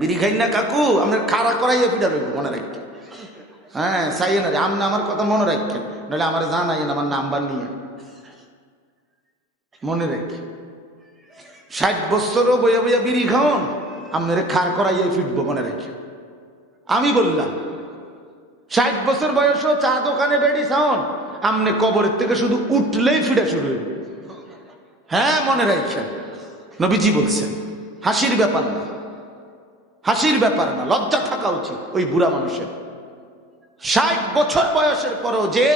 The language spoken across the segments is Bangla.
বিড়ি খাই না কাকু, আপনার খাড়া করাইয়া পিঠা রইব মনে রাখেন। হ্যাঁ চাইয়ে না রে, আপনি আমার কথা মনে রাখেন, নাহলে আমার জানাইন আমার নাম্বার নিয়ে মনে রেখে। 60 বছরও বইয়া বইয়া বিড়ি খাওন, আপনার খাড় করাইয়া ফিটবো মনে রেখে। আমি বললাম 60 বছর বয়সও চা দোকানে বেড়ি খাওন, আপনি কবরের থেকে শুধু উঠলেই ফিরে শুরু হইল। হ্যাঁ মনে রাখছেন, নবীজি বলছেন হাসির ব্যাপার না, হাসির ব্যাপার না, লজ্জা থাকা উচিত ওই বুড়া মানুষের। 60 বছর বয়সের পরও যে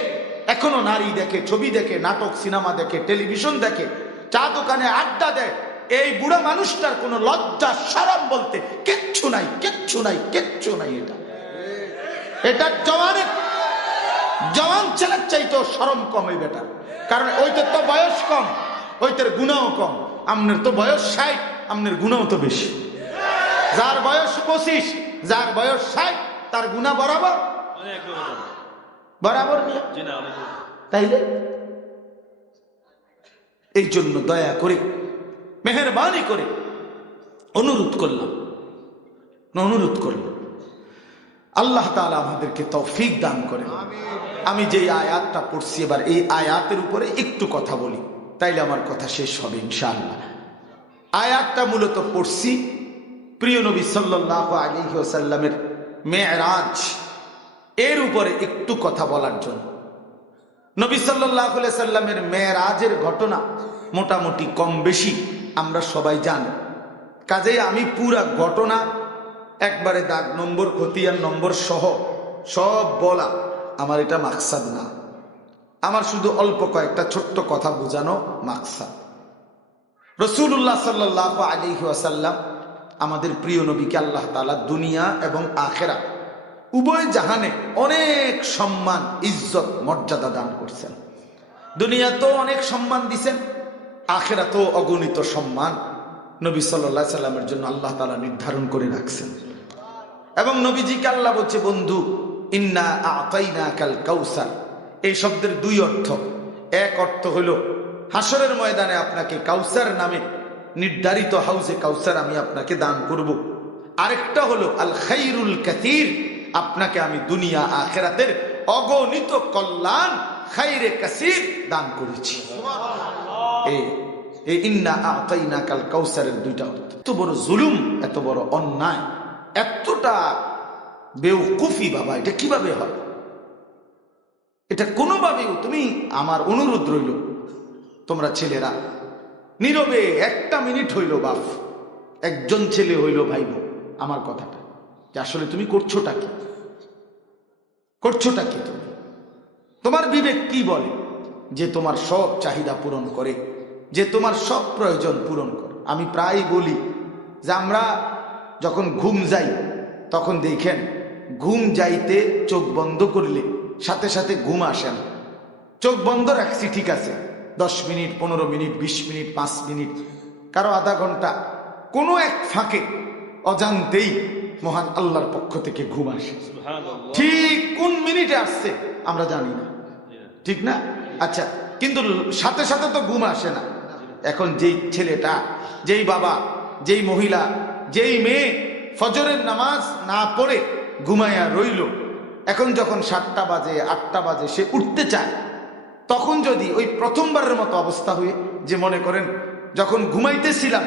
এখনো নারী দেখে, ছবি দেখে, নাটক সিনেমা দেখে, টেলিভিশন দেখে, চা দোকানে আড্ডা দেয়, এই বুড়া মানুষটার কোনো লজ্জা শরম বলতে কিচ্ছু নাই, কিচ্ছু নাই, কিচ্ছু নাই। এটা জওয়ান ছেলের চাইতেও শরম কম এই বেটা, কারণ ওইটার তো বয়স কম, ওইটার গুণাও কম। আপনার তো বয়স 60, আপনার গুণাও তো বেশি। যার বয়স 25, যার বয়স 60, তার গুণা বরাবর বরাবর নিয়ে। তাইলে এই জন্য দয়া করে মেহেরবানি করে অনুরোধ করলাম আল্লাহ তাআলা আমাদেরকে তৌফিক দান করে। আমি যে আয়াতটা পড়ছি এবার এই আয়াতের উপরে একটু কথা বলি, তাইলে আমার কথা শেষ হবে ইনশাআল্লাহ। আয়াতটা মূলত পড়ছি প্রিয় নবী সাল্লাল্লাহু আলাইহি ওয়াসাল্লামের মেরাজ এর উপরে একটু কথা বলার জন্য। নবী সাল্লাল্লাহু আলাইহি ওয়াসাল্লামের মেরাজের ঘটনা মোটামুটি কম বেশি আমরা সবাই জানি, কাজেই আমি পুরা ঘটনা একবারে দাগ নম্বর খতিয়ান নম্বর সহ সব বলা আমার এটা মাকসাদ না, আমার শুধু অল্প কয়েকটা ছোট্ট কথা বোঝানো মাকসাদ। রাসূলুল্লাহ সাল্লাল্লাহু আলাইহি ওয়াসাল্লাম আমাদের প্রিয় নবীকে আল্লাহ তাআলা দুনিয়া এবং আখিরাত উভয় জাহানে অনেক সম্মান, ইজ্জত, মর্যাদা দান করছেন। দুনিয়াতেও অনেক সম্মান দিছেন, আখিরাতেও অগণিত সম্মান নবী সাল্লাল্লাহু আলাইহি সাল্লামের জন্য আল্লাহ তাআলা নির্ধারণ করে রাখছেন। এবং নবীজিকে আল্লাহ বলছে, বন্ধু ইন্না আ'তাইনাকাল কাউসার। এই শব্দের দুই অর্থ। এক অর্থ হলো হাসরের ময়দানে আপনাকে কাউসার নামে নির্ধারিত হাউজে কাউসার আমি আপনাকে দান করব। আরেকটা হলো আল খাইরুল কাসীর, আপনাকে আমি দুনিয়া আখিরাতের অগণিত কল্যাণ খাইরে কাসীর দান করেছি। এই ইন্না আ'তাইনাকাল কাউসারের দুইটা অর্থ। এত বড় জুলুম, এত বড় অন্যায়, এতটা বেওকুফি বাবা, এটা কিভাবে হয়? এটা কোনোভাবেও তুমি, আমার অনুরোধ রইল তোমরা ছেলেরা নীরবে একটা মিনিট হইল বাপ, একজন ছেলে হইল ভাইব আমার কথাটা, যে আসলে তুমি করছোটা কি, করছোটা কি? তুমি তোমার বিবেক কি বলে যে তোমার সব চাহিদা পূরণ করে, যে তোমার সব প্রয়োজন পূরণ করে? আমি প্রায় বলি যে আমরা যখন ঘুম যাই তখন দেখেন ঘুম যাইতে চোখ বন্ধ করলে সাথে সাথে ঘুম আসে না। চোখ বন্ধ রাখছি ঠিক আছে, 10 মিনিট, 15 মিনিট, 20 মিনিট, 5 মিনিট, কারো আধা ঘন্টা, কোনো এক ফাঁকে অজান্তেই মহান আল্লাহর পক্ষ থেকে ঘুম আসে। ঠিক কোন মিনিটে আসছে আমরা জানি না, ঠিক না? আচ্ছা, কিন্তু সাথে সাথে তো ঘুম আসে না। এখন যেই ছেলেটা, যেই বাবা, যেই মহিলা, যেই মেয়ে ফজরের নামাজ না পড়ে ঘুমাইয়া রইল, এখন যখন 7টা বাজে 8টা বাজে সে উঠতে চায়, তখন যদি ওই প্রথমবারের মতো অবস্থা হয়ে, যে মনে করেন যখন ঘুমাইতেছিলাম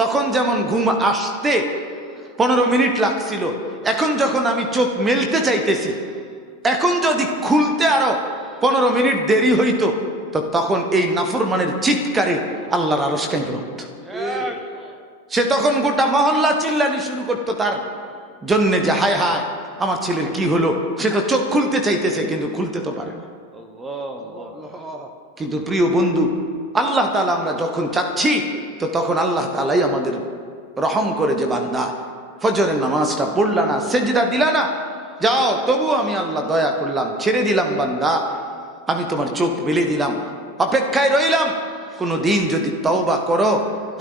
তখন যেমন ঘুম আসতে 15 মিনিট লাগছিল, এখন যখন আমি চোখ মেলতে চাইতেছি, এখন যদি খুলতে আরো 15 মিনিট দেরি হইতো, তো তখন এই নাফরমানের চিৎকারে আল্লাহর আরশ কাঁপে উঠত। সে তখন গোটা মহল্লা চিল্লানি শুরু করতো তার জন্যে, যে হায় হায় আমার ছেলের কি হলো, সে তো চোখ খুলতে চাইতেছে কিন্তু খুলতে তো পারে না। কিন্তু প্রিয় বন্ধু, আল্লাহ তাআলা আমরা যখন চাচ্ছি তো তখন আল্লাহ তাআলাই আমাদের রহম করে, যে বান্দা ফজরের নামাজটা পড়লা না, সেজদা দিলা না, যাও তবু আমি আল্লাহ দয়া করলাম, ছেড়ে দিলাম বান্দা, আমি তোমার চোখ মেলে দিলাম, অপেক্ষায় রইলাম, কোনো দিন যদি তওবা করো,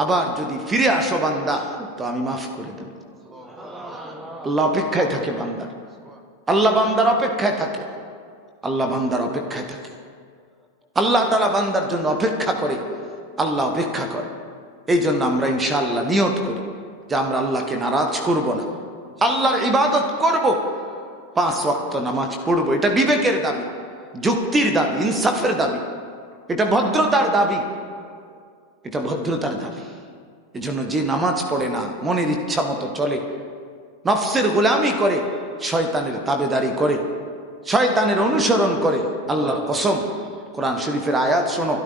আবার যদি ফিরে আসো বান্দা, তো আমি মাফ করে দেব। আল্লাহ অপেক্ষায় থাকে বান্দার, আল্লাহ বান্দার অপেক্ষায় থাকে, আল্লাহ বান্দার অপেক্ষায় থাকে। আল্লাহ তাআলা বান্দার জন্য অপেক্ষা করে, আল্লাহ অপেক্ষা করে। এই জন্য আমরা ইনশাআল্লাহ নিয়ত করি যে আমরা আল্লাহকে নারাজ করব না, আল্লাহর ইবাদত করব, 5 ওয়াক্ত নামাজ পড়ব। এটা বিবেকের দাবি, যুক্তির দাবি, ইনসাফের দাবি, এটা ভদ্রতার দাবি, এটা ভদ্রতার দাবি। এজন্য যে নামাজ পড়ে না, মনের ইচ্ছা মতো চলে, নফসের গোলামি করে, শয়তানের তাবেদারি করে, শয়তানের অনুসরণ করে, আল্লাহর কসম, কোরআন শরীফের আয়াত শোনো,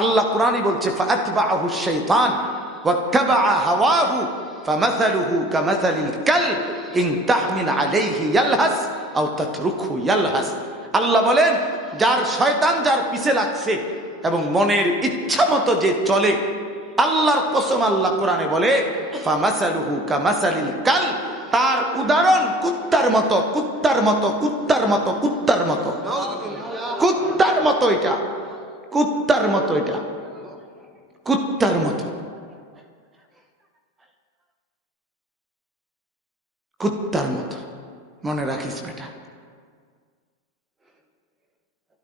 আল্লাহ কোরআনই বলছে ফাআতবাআহু শাইতান ওয়াত্তাবাআ হাওয়াহু ফামাসালুহু কামাসালিল কালব ইন তাহমিল আলাইহি ইয়ালহাস আও তাতরুকহু ইয়ালহাস। আল্লাহ বলেন, যার শয়তান যার পিছে লাগছে এবং মনের ইচ্ছা মতো যে চলে, আল্লাহর কসম, আল্লাহ কোরআনে বলে ফামাসালুহু কামাসালিল কালব, তার উদাহরণ কুত্তার মতো, কুত্তার মতো, কুত্তার মতো, কুত্তার মতো, কুত্তার মতো। এটা কুত্তার মতো, এটা কুত্তার মতো, কুত্তার মতো। মনে রাখিস বেটা,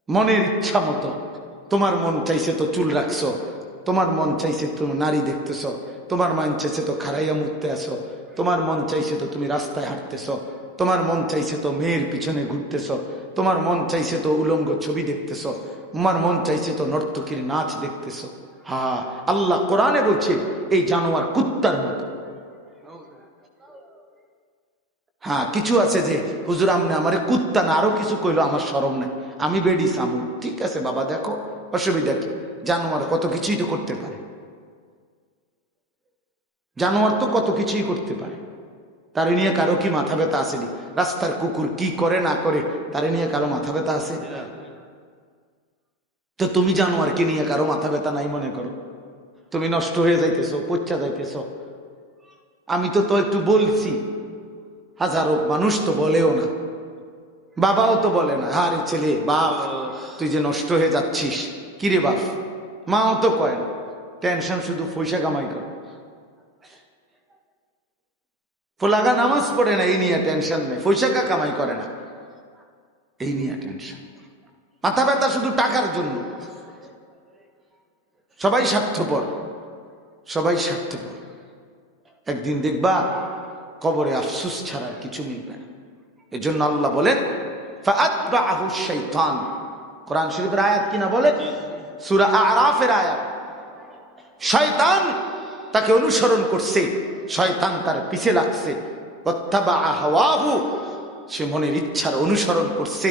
মনের ইচ্ছা মতো। তোমার মন চাইছে তো চুল রাখছো, তোমার মন চাইছে তুমি নারী দেখতেছ, তোমার মন চাইছে তো খারাইয়া মুখতে আসো, তোমার মন চাইছে তো তুমি রাস্তায় হাঁটতেছ, তোমার মন চাইছে তো মেয়ের পিছনে ঘুরতেছ, তোমার মন চাইছে তো উলঙ্গ ছবি দেখতেছ, তোমার মন চাইছে তো নর্তকীর নাচ দেখতেছ। হ্যাঁ, আল্লাহ কোরআনে বলছে এই জানোয়ার কুত্তার মতো। হ্যাঁ, কিছু আছে যে হুজুর আমনে আমারে কুত্তা না আরো কিছু কইলো, আমার শরম নাই, আমি বেডি সামু। ঠিক আছে বাবা, দেখো অসুবিধা কি, জানোয়ার কত কিছুই তো করতে পারে, জানোয়ার তো কত কিছুই করতে পারে। তারে নিয়ে কারো কি মাথা ব্যথা আসেনি? রাস্তার কুকুর কি করে না করে তারে নিয়ে কারো মাথা ব্যথা আছে? তো তুমি জানোয়ারকে নিয়ে কারো মাথা ব্যথা নাই মনে করো? তুমি নষ্ট হয়ে যাইতেছ, পচ্চা যাইতেছ। আমি তো একটু বলছি, হাজারো মানুষ তো বলেও না, বাবাও তো বলে না, আরে ছেলে বাপ তুই যে নষ্ট হয়ে যাচ্ছিস, কিরে বাপ। মাও তো কয় না, টেনশন শুধু পয়সা কামাই কর। ফোলাগা নামাজ পড়ে না, এই নিয়ে টেনশন নেই, পয়সা কামাই করে না, এই নিয়ে টেনশন। মাথা ব্যথা শুধু টাকার জন্য। সবাই স্বার্থপর, সবাই স্বার্থপর। একদিন দেখবা কবরে আফসোস ছাড়া কিছু মিলবে না। এজন্য আল্লাহ বলেন ফাআতবাআহু শাইতান। কোরআন শরীফের আয়াত কিনা বলে, সূরা আরাফের আয়াত। শয়তান তাকে অনুসরণ করছে, শয়তান তার পিছে লাগছে। ওয়াত্তাবাআ হাওয়াহু, সে মনের ইচ্ছার অনুসরণ করছে।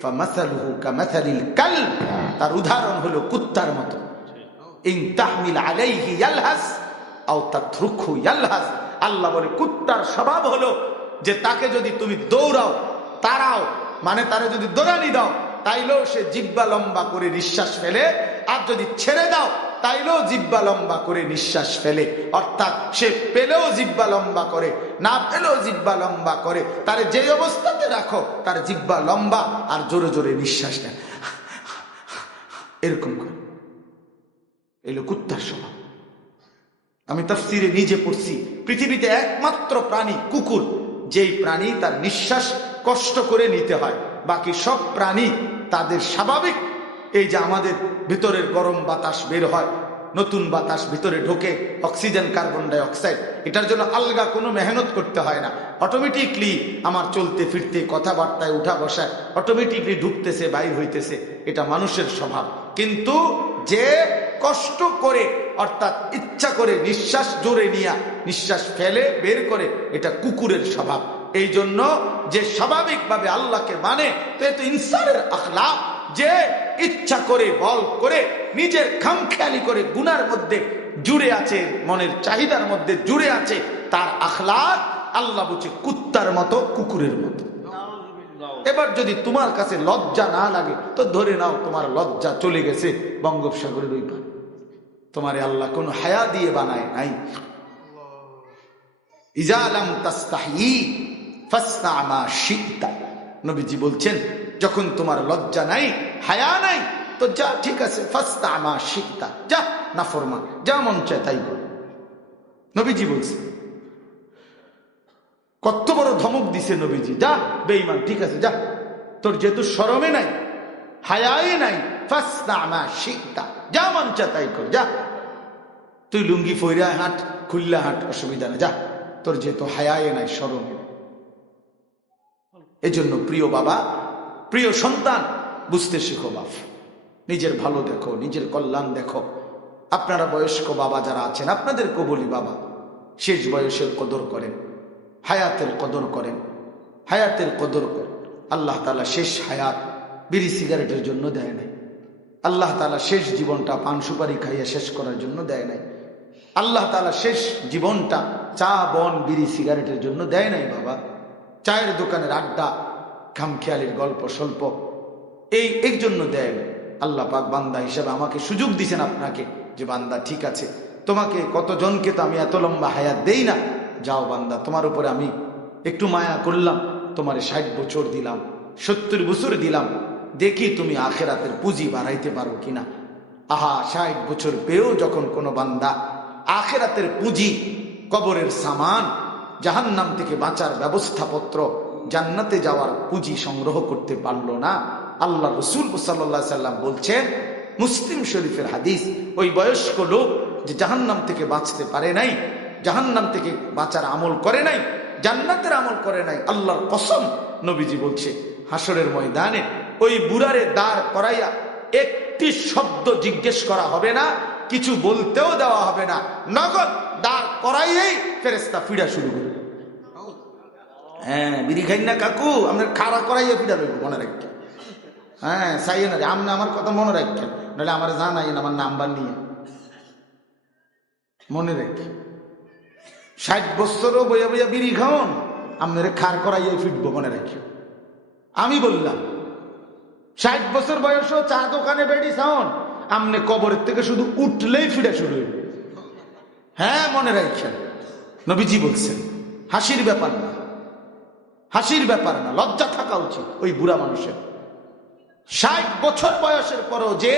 ফামাসালুহু কামাসালিল কালব, তার উদাহরণ হলো কুত্তার মতো। ইন তাহমিল আলাইহি ইয়ালহাস আও তাতরুকহু ইয়ালহাস। আল্লাহ বলে কুত্তার স্বভাব হলো যে তাকে যদি তুমি দৌড়াও, তাড়াও, মানে তারে যদি দৌড়ানি দাও, তাইলেও সে জিহ্বা লম্বা করে নিঃশ্বাস ফেলে, আর যদি ছেড়ে দাও তাইলেও জিহ্বা লম্বা করে নিঃশ্বাস ফেলে। অর্থাৎ সে পেলেও জিহ্বা লম্বা করে, না পেলেও জিহ্বা লম্বা করে। তারে যে অবস্থাতে রাখো তার জিহ্বা লম্বা আর জোরে জোরে নিঃশ্বাস নেয়, এরকম করে। এলো কুত্তার স্বভাব। আমি তাফসীরে নিজে পড়ছি, পৃথিবীতে একমাত্র প্রাণী কুকুর, যেই প্রাণী তার নিঃশ্বাস কষ্ট করে নিতে হয়। বাকি সব প্রাণী তাদের স্বাভাবিক, এই যে আমাদের ভিতরের গরম বাতাস বের হয়, নতুন বাতাস ভিতরে ঢোকে, অক্সিজেন কার্বন ডাই অক্সাইড, এটার জন্য আলগা কোনো মেহনত করতে হয় না। অটোমেটিকলি আমার চলতে ফিরতে কথাবার্তায় উঠা বসায় অটোমেটিকলি ঢুকতেছে বাইর হইতেছে, এটা মানুষের স্বভাব। কিন্তু যে কষ্ট করে, অর্থাৎ ইচ্ছা করে নিঃশ্বাস জোরে নিয়ে নিঃশ্বাস ফেলে বের করে, এটা কুকুরের স্বভাব। এই জন্য যে স্বাভাবিকভাবে আল্লাহকে মানে, তো এ তো ইনসানের আখলাক। যে ইচ্ছা করে বল করে নিজের খামখেয়ালি করে গুনার মধ্যে জুড়ে আছে, মনের চাহিদার মধ্যে জুড়ে আছে, তার আখলাক আল্লাহ বলছে কুত্তার মতো, কুকুরের মতো। এবার যদি তোমার কাছে লজ্জা না লাগে তো ধরে নাও তোমার লজ্জা চলে গেছে বঙ্গোপসাগরের ওই পার। তোমারে আল্লাহ কোন হায়া দিয়ে বানায় নাই। ইজা লাম তাস্তাহি ফাসনা মা শিতা। নবীজি বলছেন, যখন তোমার লজ্জা নাই, হায়া নাই, তো যা, ঠিক আছে, ফাসনা মা শিতা, যা নাফরমান, যা মন চায় তাই কর। নবীজি বলছে, কত বড় ধমক দিছে নবীজি, যা বেঈমান, ঠিক আছে যা, তোর যেহেতু শরমে নাই, হায়াই নাই, ফাসনা মা শিতা, যা মন চায় তাই কর, যা। তুই লুঙ্গি ফইরা হাঁট, খুললা হাঁট, অসুবিধা না, যা তোর যেহেতু হায়ায় নাই, শরম। এজন্য প্রিয় বাবা, প্রিয় সন্তান, বুঝতে শিখো বাপ। নিজের ভালো দেখো, নিজের কল্যাণ দেখো। আপনারা বয়স্ক বাবা যারা আছেন, আপনাদেরকে বলি বাবা, শেষ বয়সের কদর করেন, হায়াতের কদর করেন, হায়াতের কদর করেন। আল্লাহ তাআলা শেষ হায়াত বিড়ি সিগারেটের জন্য দেয় নাই। আল্লাহ তাআলা শেষ জীবনটা পান সুপারি খাইয়া শেষ করার জন্য দেয় নাই। আল্লাহ তাআলা শেষ জীবনটা চা বন বিড়ি সিগারেটের জন্য দেয় নাই বাবা। চায়ের দোকানের আড্ডা, খামখেয়ালির গল্প স্বল্প, এই জন্য দেয় না। আল্লাহ পাক বান্দা হিসেবে আমাকে সুযোগ দিয়েছেন, আপনাকে, যে বান্দা ঠিক আছে, তোমাকে কতজনকে তো আমি এত লম্বা হায়াত দেই না, যাও বান্দা, তোমার উপরে আমি একটু মায়া করলাম, তোমারে 60 বছর দিলাম, 70 বছর দিলাম, দেখি তুমি আখেরাতের পুঁজি বাড়াইতে পারো কিনা। আহা, 60 বছর পেয়েও যখন কোনো বান্দা আখেরাতের পুঁজি, কবরের সামান, জাহান্নাম থেকে বাঁচার ব্যবস্থাপত্র, জান্নাতে যাওয়ার পুঁজি সংগ্রহ করতে পারলো না, আল্লাহ রাসূল সাল্লাল্লাহু আলাইহি সাল্লাম বলছেন, মুসলিম শরীফের হাদিস, ওই বয়স্ক লোক যে জাহান্নাম থেকে বাঁচতে পারে নাই, জাহান্নাম থেকে বাঁচার আমল করে নাই, জান্নাতের আমল করে নাই, আল্লাহর কসম, নবীজি বলছে, হাসরের ময়দানে ওই বুড়ারে দাঁড় করাইয়া একটি শব্দ জিজ্ঞেস করা হবে না, কিছু বলতেও দেওয়া হবে না, নগদ দাঁড় করাইয়েই ফেরেশতা ফিরা শুরু করবে। হ্যাঁ, বিড়ি খাই না কাকু, আপনার খাড়া করাইয়া ফিরা রইব, মনে রাখবেন। হ্যাঁ, চাইয়ে না, আপনি আমার কথা মনে রাখবেন, নাহলে আমার জানাইন আমার নাম্বার নিয়ে, মনে রেখে। 60 বছরও বইয়া বইয়া বিড়ি খাওন, আপনার খাড় করাইয়া ফিরবো, মনে রাখি। আমি বললাম 60 বছর বয়সও চা দোকানে বেড়ি খাওন, আপনি কবরের থেকে শুধু উঠলেই ফিরে শুরু হইব। হ্যাঁ, মনে রাখছেন, নবীজি বলছেন, হাসির ব্যাপার না, হাসির ব্যাপার না, লজ্জা থাকা উচিত ওই বুড়া মানুষের। 60 বছর বয়সের পরও যে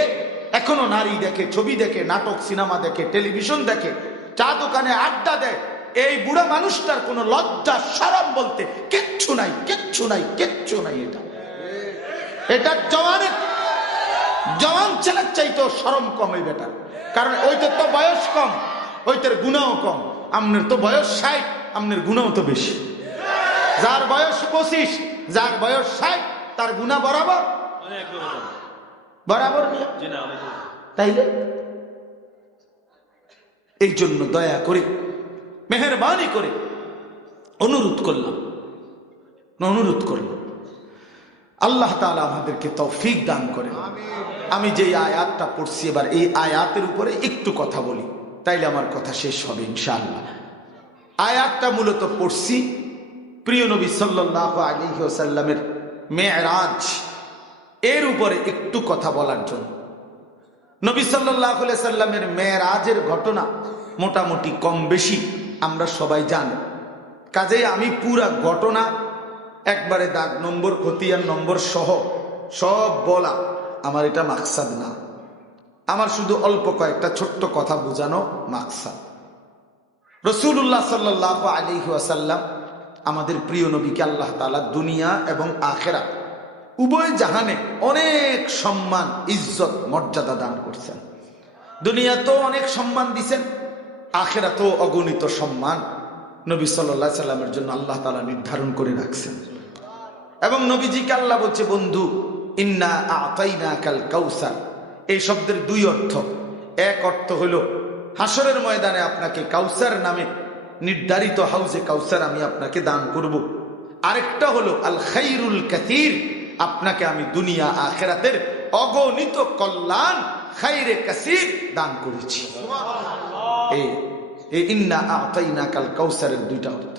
এখনো নারী দেখে, ছবি দেখে, নাটক সিনেমা দেখে, টেলিভিশন দেখে, চা দোকানে আড্ডা দেয়, এই বুড়া মানুষটার কোনো লজ্জা শরম বলতে কিচ্ছু নাই, কিচ্ছু নাই, কিচ্ছু নাই। এটা জওয়ান ছেলের চাইতেও শরম কম এই বেটা, কারণ ওইটার তো বয়স কম, ওইটার গুণাও কম। আপনার তো বয়স 60, আপনার গুণাও তো বেশি। যার বয়স 25, যার বয়স 60, তার গুণা বরাবর বরাবর। তাইলে এই জন্য দয়া করে, মেহেরবানি করে অনুরোধ করলাম, আল্লাহ তাআলা আমাদেরকে তৌফিক দান করেন। আমি যে আয়াতটা পড়ছি এবার, এই আয়াতের উপরে একটু কথা বলি, তাইলে আমার কথা শেষ হবে ইনশাআল্লাহ। আয়াতটা মূলত পড়ছি প্রিয় নবী সাল্লাল্লাহু আলাইহি ওয়াসাল্লামের মেরাজ, এর উপরে একটু কথা বলার জন্য। নবী সাল্লাল্লাহু আলাইহি সাল্লামের মেরাজের ঘটনা মোটামুটি কম বেশি আমরা সবাই জানি, কাজেই আমি পুরা ঘটনা একবারে দাগ নম্বর, খতিয়ান নম্বর সহ সব বলা আমার এটা মাকসাদ না, আমার শুধু অল্প কয়েকটা ছোট্ট কথা বোঝানো মাকসাদ। রাসূলুল্লাহ সাল্লাল্লাহু আলাইহি ওয়াসাল্লাম, আমাদের প্রিয় নবীকে আল্লাহ তাআলা দুনিয়া এবং আখিরাত উভয় জাহানে অনেক সম্মান, ইজ্জত, মর্যাদা দান করছেন। দুনিয়াতেও অনেক সম্মান দিছেন, আখিরাতেও অগণিত সম্মান নবী সাল্লাল্লাহু আলাইহি সাল্লামের জন্য আল্লাহ তাআলা নির্ধারণ করে রাখছেন। এবং নবীজিকে আল্লাহ বলছে, বন্ধু, ইন্না আ'তাইনাকাল কাউসার। এই শব্দের দুই অর্থ। এক অর্থ হলো হাসরের ময়দানে আপনাকে কাউসার নামে নির্ধারিত হাউজে কাউসার আমি আপনাকে দান করব। আরেকটা হলো আল খাইরুল কাসীর, আপনাকে আমি দুনিয়া আখিরাতের অগণিত কল্যাণ, খাইরে কাসীর দান করেছি। এই ইন্না আ'তাইনাকাল কাউসারের দুইটা অর্থ।